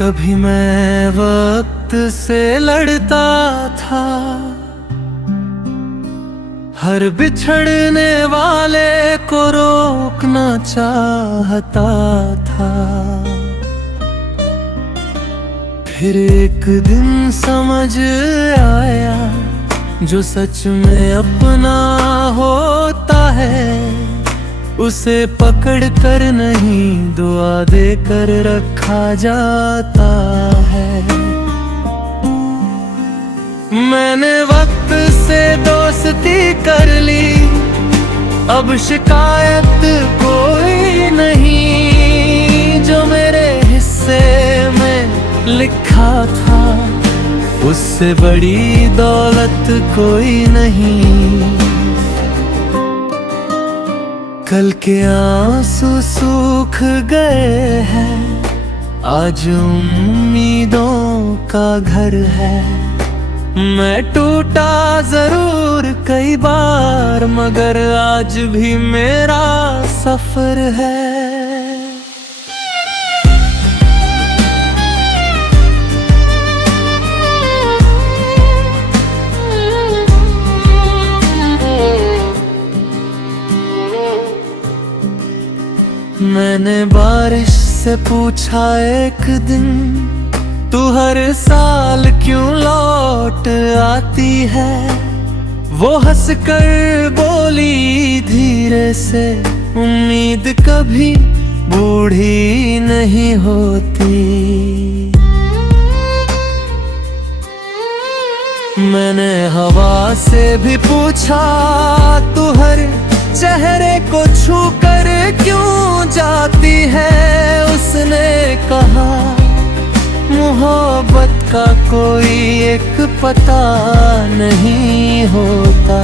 कभी मैं वक्त से लड़ता था, हर बिछड़ने वाले को रोकना चाहता था। फिर एक दिन समझ आया, जो सच में अपना होता है उसे पकड़ कर नहीं, दुआ देकर रखा जाता है। मैंने वक्त से दोस्ती कर ली, अब शिकायत कोई नहीं। जो मेरे हिस्से में लिखा था, उससे बड़ी दौलत कोई नहीं। कल के आंसू सूख गए हैं, आज उम्मीदों का घर है। मैं टूटा जरूर कई बार, मगर आज भी मेरा सफर है। मैंने बारिश से पूछा एक दिन, तू हर साल क्यों लौट आती है? वो हंस कर बोली धीरे से, उम्मीद कभी बूढ़ी नहीं होती। मैंने हवा से भी पूछा, तू हर चेहरे को छू कर क्यों जाती है? उसने कहा, मोहब्बत का कोई एक पता नहीं होता।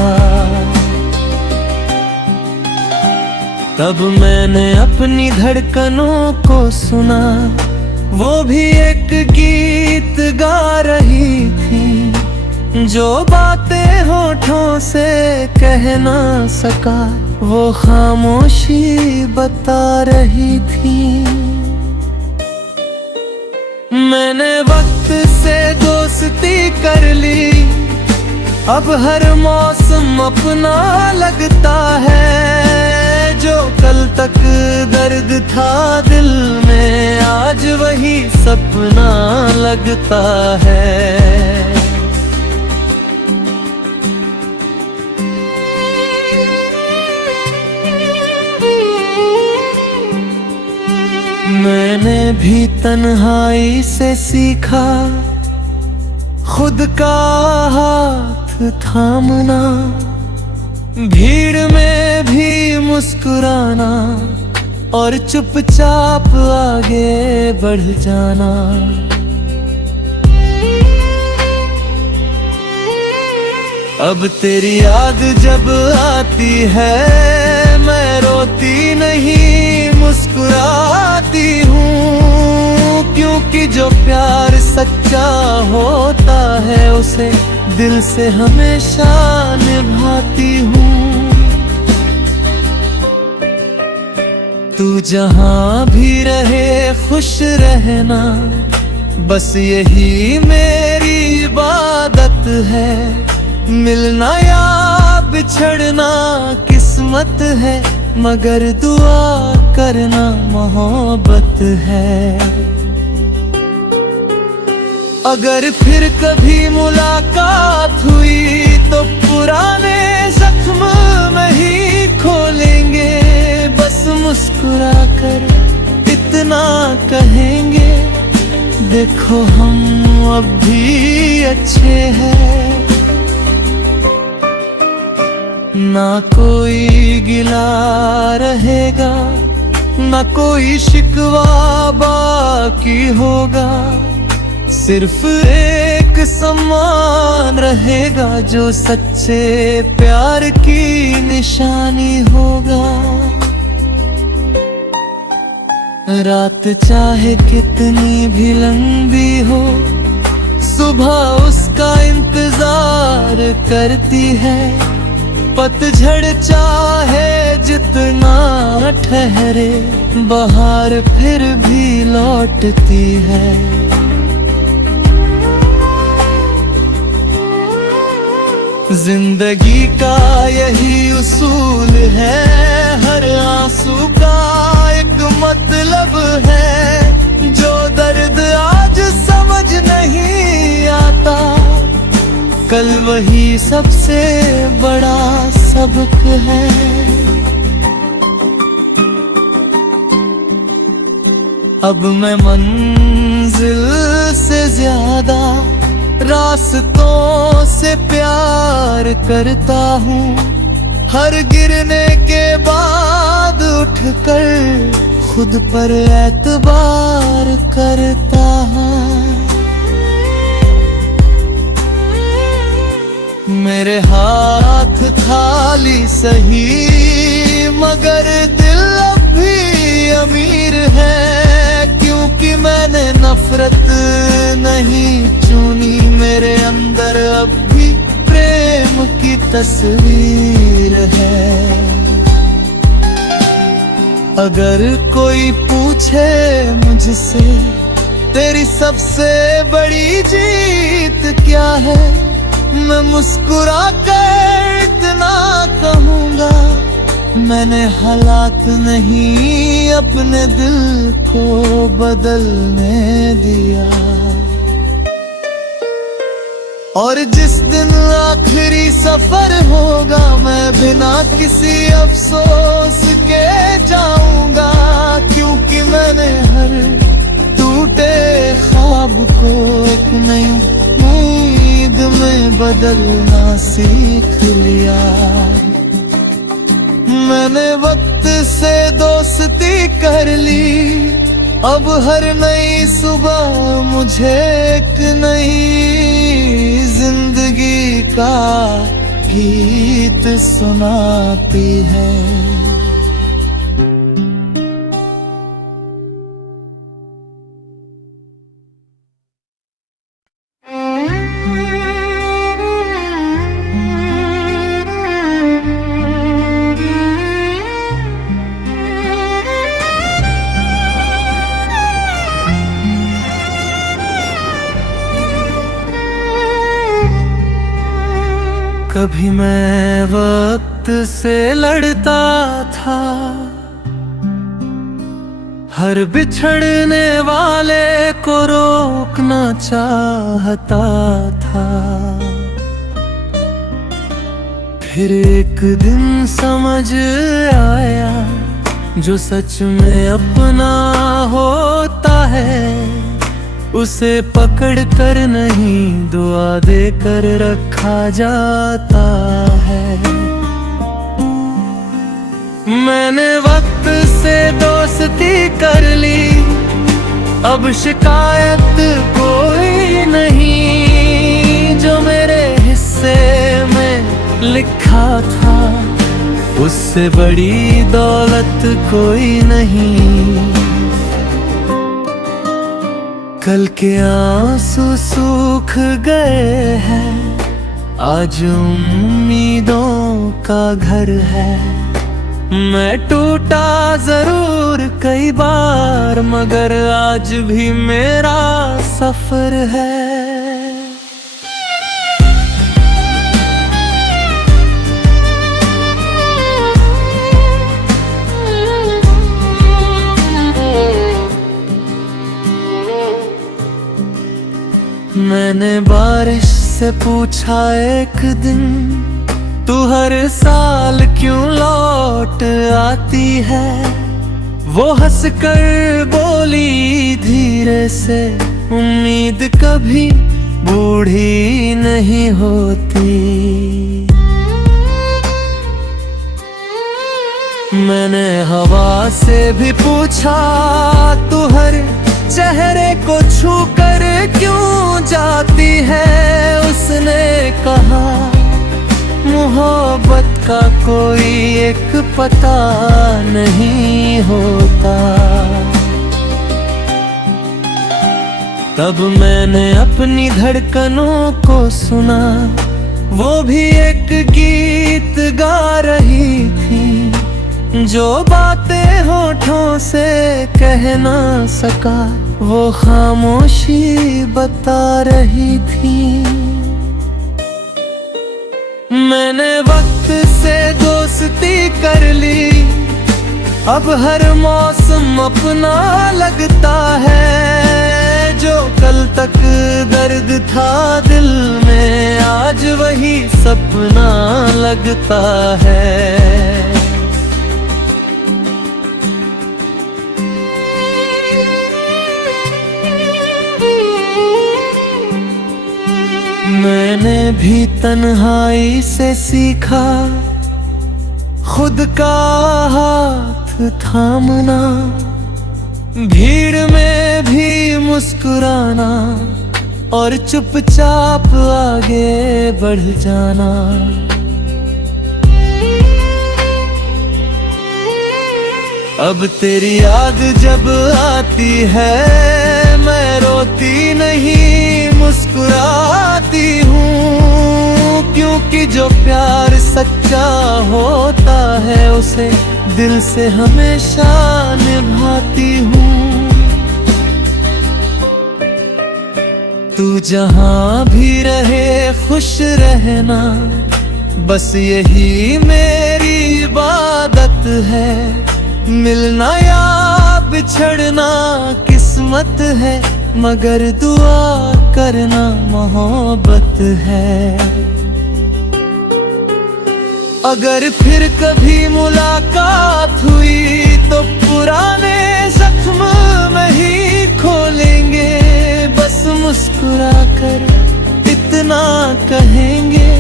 तब मैंने अपनी धड़कनों को सुना, वो भी एक गीत गा रही थी। जो बातें होठों से कह ना सका, वो खामोशी बता रही थी। मैंने वक्त से दोस्ती कर ली, अब हर मौसम अपना लगता है। जो कल तक दर्द था दिल में, आज वही सपना लगता है। मैंने भी तन्हाई से सीखा, खुद का हाथ थामना। भीड़ में भी मुस्कुराना और चुपचाप आगे बढ़ जाना। अब तेरी याद जब आती है, मैं रोती नहीं मुस्कुराती हूँ। क्योंकि जो प्यार सच्चा होता है, उसे दिल से हमेशा निभाती हूँ। तू जहाँ भी रहे खुश रहना, बस यही मेरी इबादत है। मिलना या बिछड़ना किस्मत है, मगर दुआ करना मोहब्बत है। अगर फिर कभी मुलाकात हुई, तो पुराने जख्म में ही खोलेंगे। बस मुस्कुरा कर इतना कहेंगे, देखो हम अब भी अच्छे हैं। ना कोई गिला रहेगा, ना कोई शिकवा बाकी होगा। सिर्फ एक सम्मान रहेगा, जो सच्चे प्यार की निशानी होगा। रात चाहे कितनी भी लंबी हो, सुबह उसका इंतजार करती है। पतझड़ चाहे जितना ठहरे, बहार फिर भी लौटती है। जिंदगी का यही उसूल है, हर आंसू का एक मतलब है। जो दर्द आज समझ नहीं आता, कल वही सबसे बड़ा सबक है। अब मैं मंजिल से ज्यादा रास्तों से प्यार करता हूँ। हर गिरने के बाद उठकर खुद पर एतबार करता हूँ। मेरे हाथ खाली सही, मगर दिल अब भी अमीर है। क्योंकि मैंने नफरत नहीं चुनी, मेरे अंदर अब भी प्रेम की तस्वीर है। अगर कोई पूछे मुझसे तेरी सबसे बड़ी जीत क्या है, मैं मुस्कुरा कर इतना कहूँगा, मैंने हालात नहीं अपने दिल को बदलने दिया। और जिस दिन आखिरी सफर होगा, मैं बिना किसी अफसोस के जाऊंगा। क्योंकि मैंने हर टूटे ख्वाब को एक नई उम्मीद में बदलना सीख लिया। मैंने वक्त से दोस्ती कर ली, अब हर नई सुबह मुझे एक नई जिंदगी का गीत सुनाती है। कभी मैं वक्त से लड़ता था, हर बिछड़ने वाले को रोकना चाहता था। फिर एक दिन समझ आया, जो सच में अपना होता है, उसे पकड़ कर नहीं दुआ देकर रखा जाता है। मैंने वक्त से दोस्ती कर ली, अब शिकायत कोई नहीं। जो मेरे हिस्से में लिखा था, उससे बड़ी दौलत कोई नहीं। कल के आंसू सूख गए हैं, आज उम्मीदों का घर है। मैं टूटा जरूर कई बार, मगर आज भी मेरा सफर है। मैंने बारिश से पूछा एक दिन, तू हर साल क्यों लौट आती है। वो हंस कर बोली धीरे से, उम्मीद कभी बूढ़ी नहीं होती। मैंने हवा से भी पूछा, तू हर चेहरे को छू कर क्यों जाती है। उसने कहा, मोहब्बत का कोई एक पता नहीं होता। तब मैंने अपनी धड़कनों को सुना, वो भी एक गीत गा रही थी, जो बातें होठों से कह ना सका, वो खामोशी बता रही थी। मैंने वक्त से दोस्ती कर ली, अब हर मौसम अपना लगता है। जो कल तक दर्द था दिल में, आज वही सपना लगता है। मैंने भी तन्हाई से सीखा खुद का हाथ थामना, भीड़ में भी मुस्कुराना और चुपचाप आगे बढ़ जाना। अब तेरी याद जब आती है, मैं रोती नहीं मुस्कुराती हूँ, क्योंकि जो प्यार सच्चा होता है उसे दिल से हमेशा निभाती हूँ। तू जहाँ भी रहे खुश रहना, बस यही मेरी इबादत है। मिलना या बिछड़ना किस्मत है, मगर दुआ करना मोहब्बत है। अगर फिर कभी मुलाकात हुई तो पुराने जख्म नहीं खोलेंगे, बस मुस्कुरा कर इतना कहेंगे,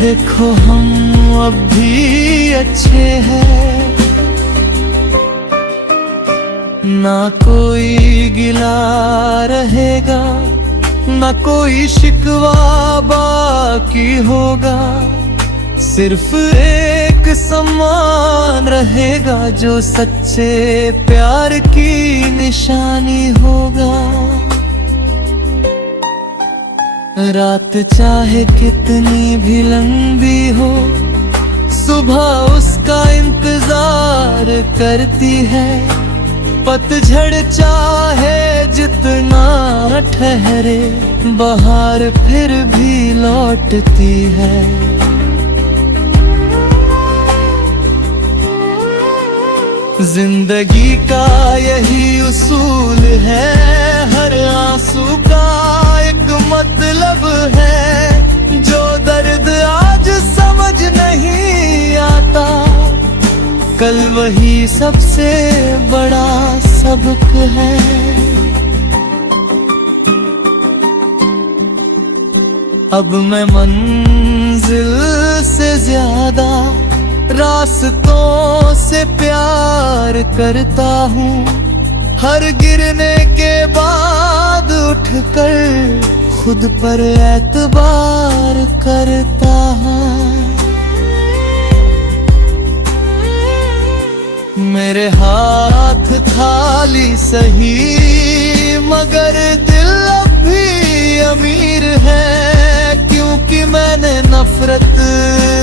देखो हम अब भी अच्छे हैं। ना कोई गिला रहेगा, ना कोई शिकवा बाकी होगा, सिर्फ एक सम्मान रहेगा जो सच्चे प्यार की निशानी होगा। रात चाहे कितनी भी लंबी हो, सुबह उसका इंतजार करती है। पतझड़ चाहे जितना ठहरे, बहार फिर भी लौटती है। जिंदगी का यही उसूल है, हर आंसू का एक मतलब है। जो दर्द आज समझ नहीं आता, कल वही सबसे बड़ा सबक है। अब मैं मंजिल से ज्यादा रास्तों से प्यार करता हूँ। हर गिरने के बाद उठकर खुद पर एतबार करता हूँ। मेरे हाथ खाली सही, मगर दिल अब भी अमीर है, क्योंकि मैंने नफरत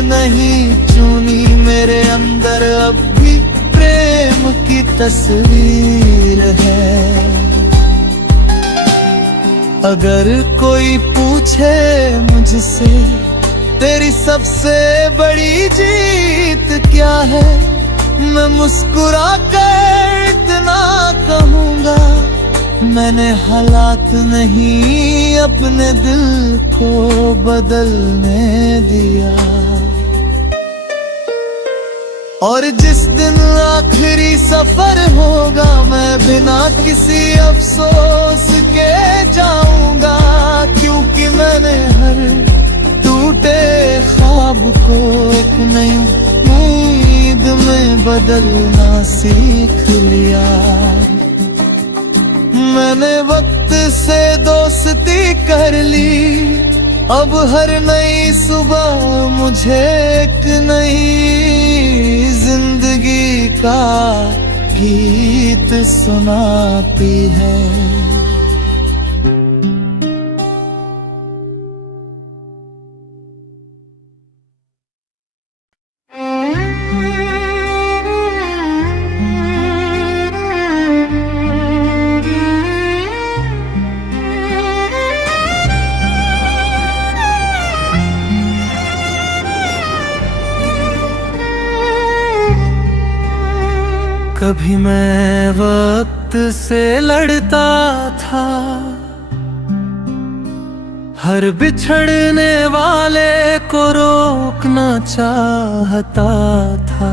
नहीं चुनी। मेरे अंदर अब भी प्रेम की तस्वीर है। अगर कोई पूछे मुझसे तेरी सबसे बड़ी जीत क्या है, मैं मुस्कुरा कर इतना कहूँगा, मैंने हालात नहीं अपने दिल को बदलने दिया। और जिस दिन आखिरी सफर होगा, मैं बिना किसी अफसोस के जाऊंगा, क्योंकि मैंने हर टूटे ख्वाब को एक नई उम्मीद में बदलना सीख लिया। मैंने वक्त से दोस्ती कर ली, अब हर नई सुबह मुझे एक नई जिंदगी का गीत सुनाती है। कभी मैं वक्त से लड़ता था, हर बिछड़ने वाले को रोकना चाहता था।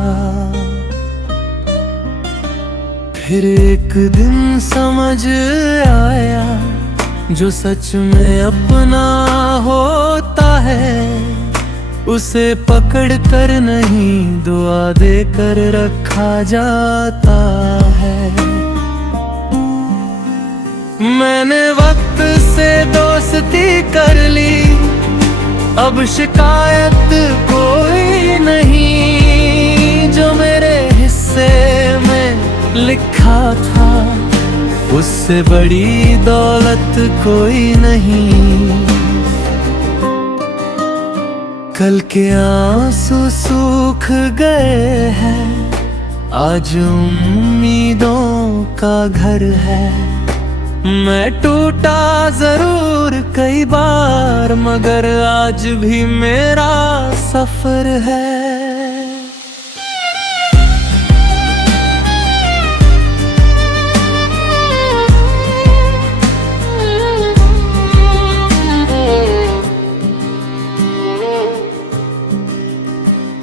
फिर एक दिन समझ आया, जो सच में अपना होता है उसे पकड़ कर नहीं, दुआ देकर रखा जाता है। मैंने वक्त से दोस्ती कर ली, अब शिकायत कोई नहीं। जो मेरे हिस्से में लिखा था, उससे बड़ी दौलत कोई नहीं। कल के आंसू सूख गए हैं, आज उम्मीदों का घर है। मैं टूटा जरूर कई बार, मगर आज भी मेरा सफर है।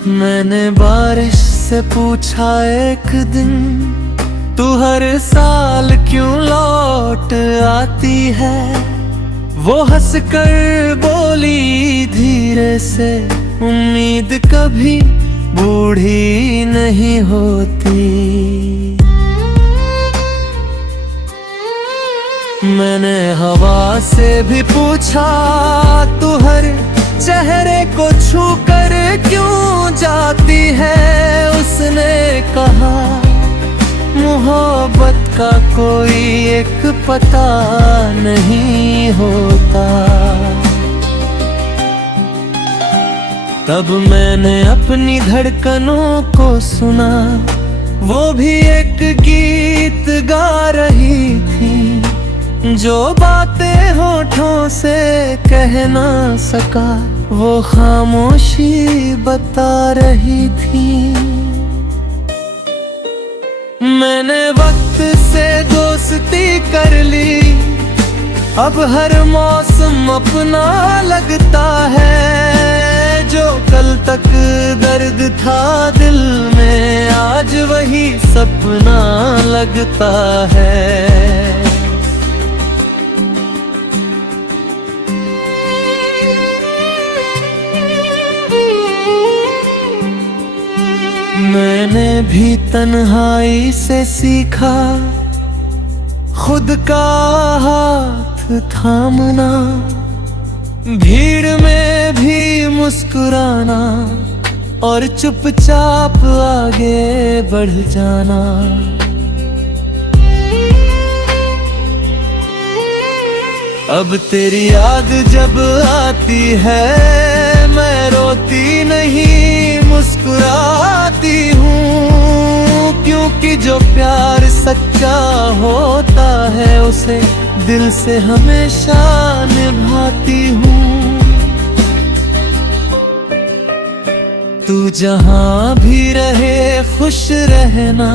मैंने बारिश से पूछा एक दिन, तू हर साल क्यों लौट आती है? वो हंस कर बोली धीरे से, उम्मीद कभी बूढ़ी नहीं होती। मैंने हवा से भी पूछा, तू हर चेहरे को छू कर क्यों जाती है? उसने कहा, मोहब्बत का कोई एक पता नहीं होता। तब मैंने अपनी धड़कनों को सुना, वो भी एक गीत गा रही थी। जो बातें होठों से कह ना सका, वो खामोशी बता रही थी। मैंने वक्त से दोस्ती कर ली, अब हर मौसम अपना लगता है। जो कल तक दर्द था दिल में, आज वही सपना लगता है। मैंने भी तन्हाई से सीखा, खुद का हाथ थामना, भीड़ में भी मुस्कुराना और चुपचाप आगे बढ़ जाना। अब तेरी याद जब आती है, मैं रोती नहीं मुस्कुराती हूँ। क्योंकि जो प्यार सच्चा होता है, उसे दिल से हमेशा निभाती हूँ। तू जहाँ भी रहे खुश रहना,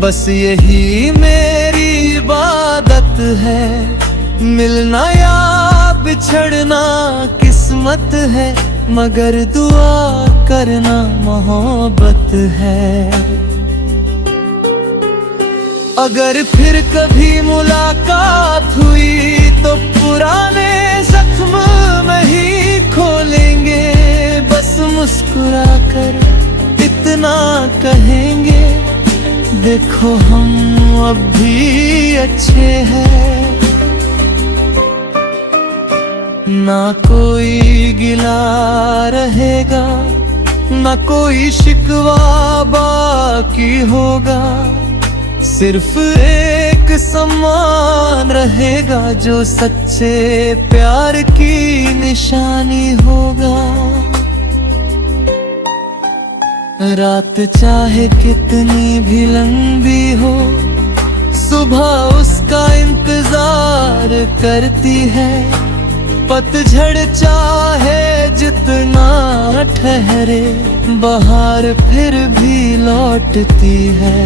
बस यही मेरी इबादत है। मिलना या बिछड़ना किस्मत है, मगर दुआ करना मोहब्बत है। अगर फिर कभी मुलाकात हुई, तो पुराने जख्म में ही खोलेंगे। बस मुस्कुरा कर इतना कहेंगे, देखो हम अब भी अच्छे हैं। ना कोई गिला रहेगा, ना कोई शिकवा बाकी होगा। सिर्फ एक सम्मान रहेगा, जो सच्चे प्यार की निशानी होगा। रात चाहे कितनी भी लंबी हो, सुबह उसका इंतजार करती है। पतझड़ चाहे जितना ठहरे, बहार फिर भी लौटती है।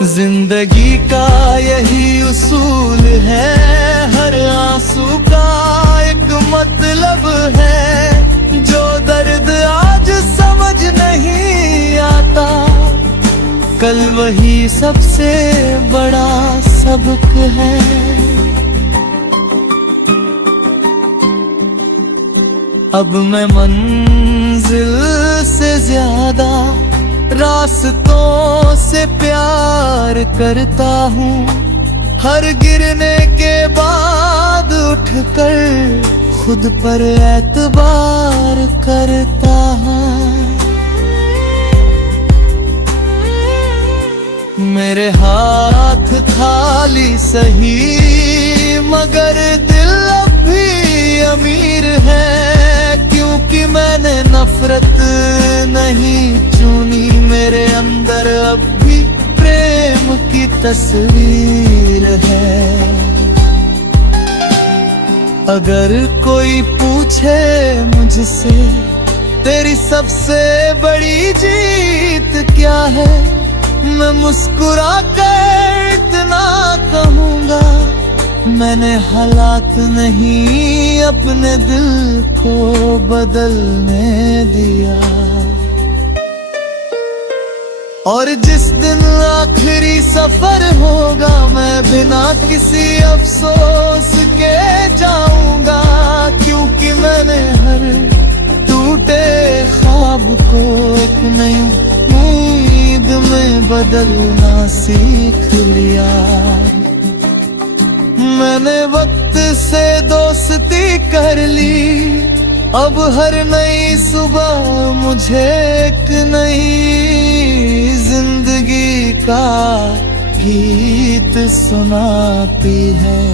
जिंदगी का यही उसूल है, हर आंसू का एक मतलब है। जो दर्द आज समझ नहीं आता, कल वही सबसे बड़ा सबक है। अब मैं मंजिल से ज्यादा रास्तों से प्यार करता हूँ। हर गिरने के बाद उठकर खुद पर एतबार करता हूँ। मेरे हाथ खाली सही, मगर दिल अब भी अमीर है। क्योंकि मैंने नफरत नहीं चुनी, मेरे अंदर अब भी प्रेम की तस्वीर है। अगर कोई पूछे मुझसे तेरी सबसे बड़ी जीत क्या है, मैं मुस्कुरा कर इतना कहूँगा, मैंने हालात नहीं अपने दिल को बदलने दिया। और जिस दिन आखिरी सफर होगा, मैं बिना किसी अफसोस के जाऊंगा। क्योंकि मैंने हर टूटे ख्वाब को एक नई उम्मीद में बदलना सीख लिया। मैंने वक्त से दोस्ती कर ली, अब हर नई सुबह मुझे एक नई जिंदगी का गीत सुनाती है।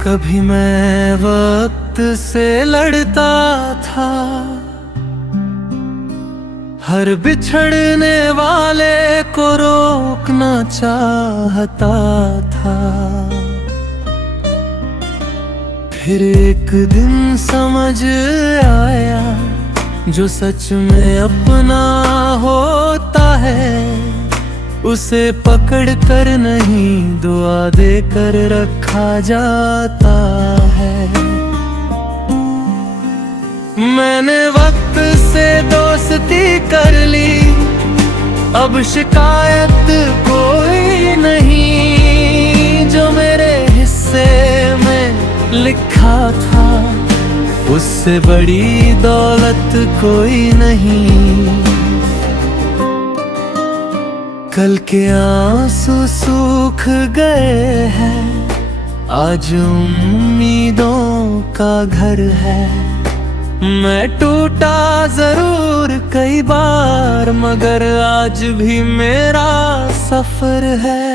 कभी मैं वक्त से लड़ता था, हर बिछड़ने वाले को रोकना चाहता था। फिर एक दिन समझ आया, जो सच में अपना होता है, उसे पकड़ कर नहीं दुआ दे कर रखा जाता है। मैंने वक्त से दोस्ती कर ली, अब शिकायत कोई नहीं। जो मेरे हिस्से में लिखा था, उससे बड़ी दौलत कोई नहीं। कल के आंसू सूख गए हैं, आज उम्मीदों का घर है। मैं टूटा जरूर कई बार, मगर आज भी मेरा सफर है।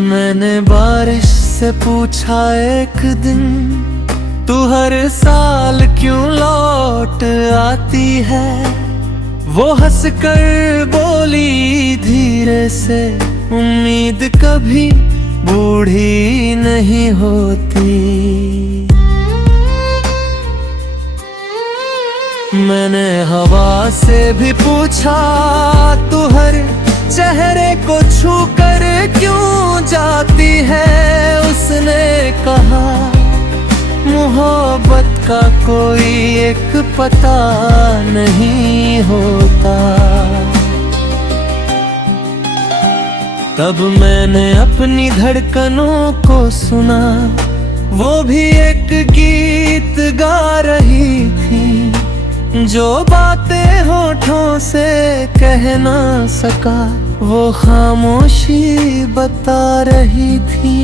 मैंने बारिश से पूछा एक दिन, तू हर साल क्यों लौट आती है। वो हंस कर बोली धीरे से, उम्मीद कभी बूढ़ी नहीं होती। मैंने हवा से भी पूछा, तू हर चेहरे को छू कर क्यों जाती है। उसने कहा, मोहब्बत का कोई एक पता नहीं होता। तब मैंने अपनी धड़कनों को सुना, वो भी एक गीत गा रही थी। जो बातें होठों से कह ना सका, वो खामोशी बता रही थी।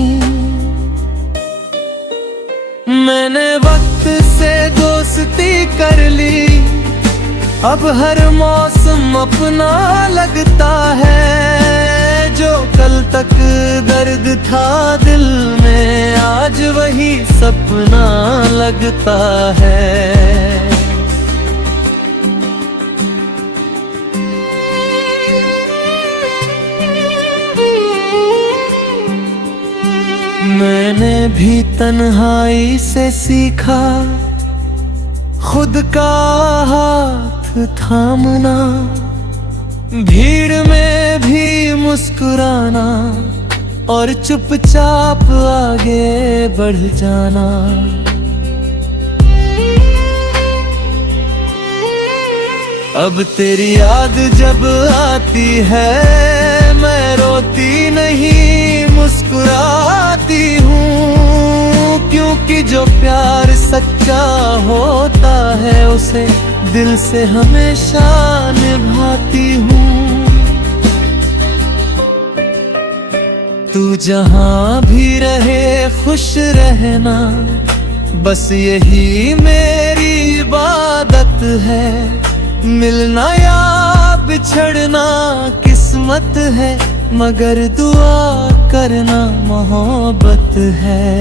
मैंने वक्त से दोस्ती कर ली, अब हर मौसम अपना लगता है। जो कल तक दर्द था दिल में, आज वही सपना लगता है। मैंने भी तन्हाई से सीखा खुद का हाथ थामना, भीड़ में भी मुस्कुराना और चुपचाप आगे बढ़ जाना। अब तेरी याद जब आती है, मैं रोती नहीं मुस्कुराती हूँ, क्योंकि जो प्यार सच्चा होता है उसे दिल से हमेशा निभाती हूँ। तू जहाँ भी रहे खुश रहना, बस यही मेरी इबादत है। मिलना या बिछड़ना किस्मत है, मगर दुआ करना मोहब्बत है।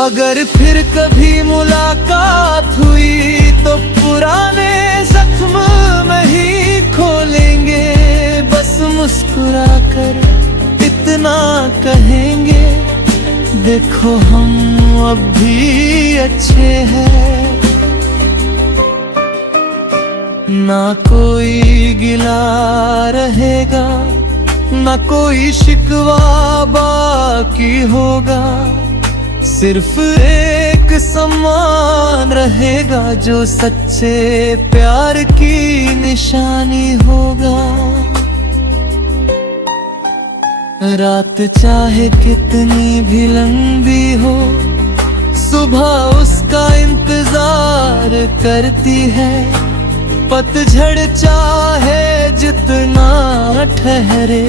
अगर फिर कभी मुलाकात हुई तो पुराने जख्म नहीं खोलेंगे, बस मुस्कुरा कर इतना कहेंगे, देखो हम अब भी अच्छे हैं। ना कोई गिला रहेगा, ना कोई शिकवा बाकी होगा, सिर्फ एक सम्मान रहेगा जो सच्चे प्यार की निशानी होगा। रात चाहे कितनी भी लंबी हो, सुबह उसका इंतजार करती है। पतझड़ चाहे जितना ठहरे,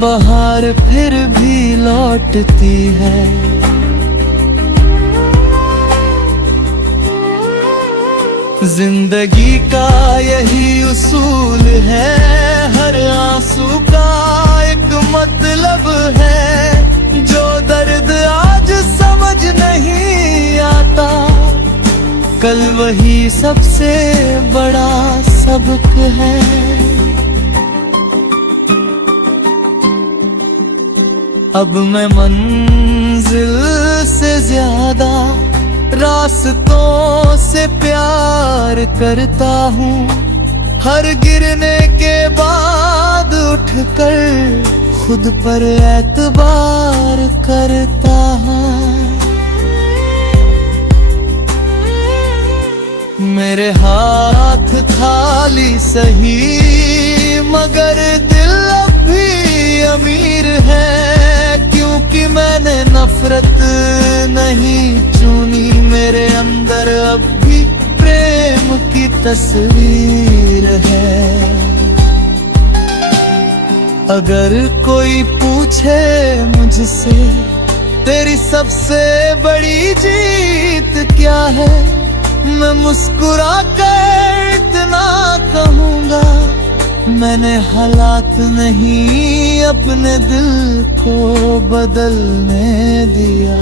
बहार फिर भी लौटती है। जिंदगी का यही उसूल है, हर आंसू का एक मतलब है। जो दर्द आज समझ नहीं आता, कल वही सबसे बड़ा सबक है। अब मैं मंजिल से ज्यादा रास्तों से प्यार करता हूँ। हर गिरने के बाद उठकर खुद पर एतबार करता हूँ। मेरे हाथ खाली सही, मगर दिल अब भी अमीर है, क्योंकि मैंने नफरत नहीं चुनी। मेरे अंदर अब भी प्रेम की तस्वीर है। अगर कोई पूछे मुझसे तेरी सबसे बड़ी जीत क्या है, मैं मुस्कुरा कर इतना कहूँगा, मैंने हालात नहीं अपने दिल को बदलने दिया।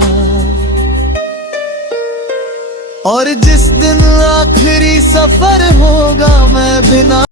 और जिस दिन आखिरी सफर होगा, मैं बिना